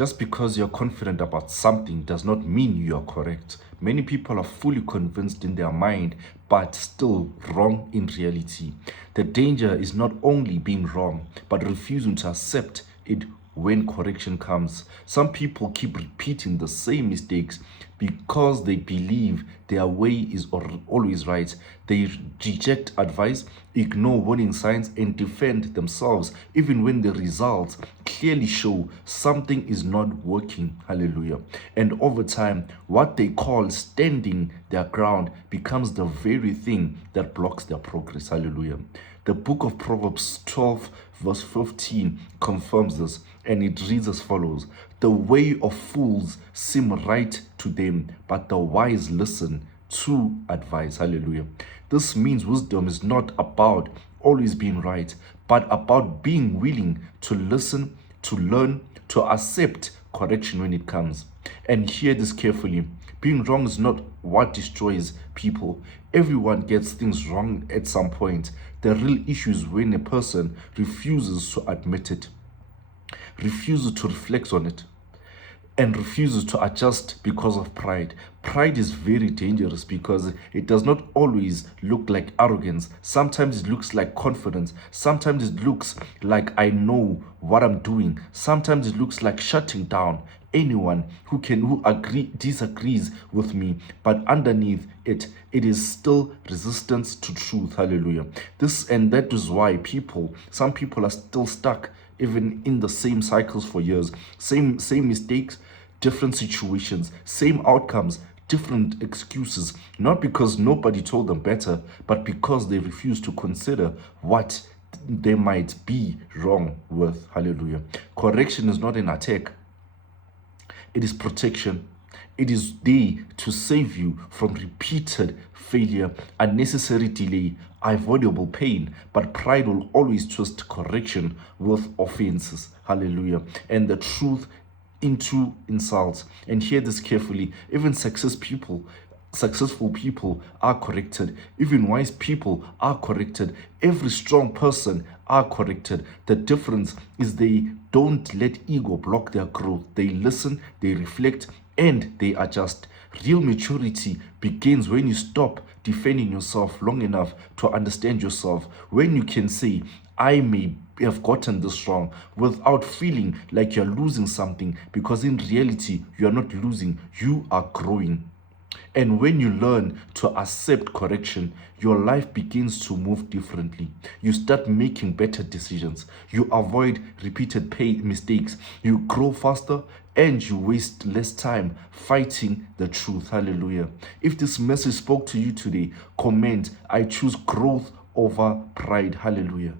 Just because you're confident about something does not mean you are correct. Many people are fully convinced in their mind, but still wrong in reality. The danger is not only being wrong, but refusing to accept it when correction comes. Some people keep repeating the same mistakes because they believe their way is always right. They reject advice, ignore warning signs, and defend themselves even when the results clearly show something is not working. Hallelujah. And over time, what they call standing their ground becomes the very thing that blocks their progress. Hallelujah. The book of Proverbs 12, verse 15 confirms this, and it reads as follows: The way of fools seem right to them, but the wise listen to advice. Hallelujah. This means wisdom is not about always being right, but about being willing to listen, to learn, to accept correction when it comes. And hear this carefully: being wrong is not what destroys people. Everyone gets things wrong at some point. The real issue is when a person refuses to admit it, refuses to reflect on it, and refuses to adjust because of pride. Pride is very dangerous because it does not always look like arrogance. Sometimes it looks like confidence. Sometimes it looks like I know what I'm doing. Sometimes it looks like shutting down anyone who disagrees with me, but underneath it is still resistance to truth. Hallelujah. That is why some people are still stuck even in the same cycles for years. Same mistakes, different situations, same outcomes, different excuses, not because nobody told them better, but because they refuse to consider what they might be wrong with. Hallelujah. Correction is not an attack, it is protection. It is there to save you from repeated failure, unnecessary delay, avoidable pain. But pride will always twist correction with offenses. Hallelujah. And the truth into insults. And hear this carefully: even successful people are corrected. Even wise people are corrected. Every strong person are corrected. The difference is they don't let ego block their growth. They listen, they reflect, and they adjust. Real maturity begins when you stop defending yourself long enough to understand yourself. When you can say, I may have gotten this wrong, without feeling like you're losing something, because in reality, you are not losing, you are growing. And when you learn to accept correction, your life begins to move differently. You start making better decisions. You avoid repeated mistakes. You grow faster and you waste less time fighting the truth. Hallelujah. If this message spoke to you today, comment, I choose growth over pride. Hallelujah.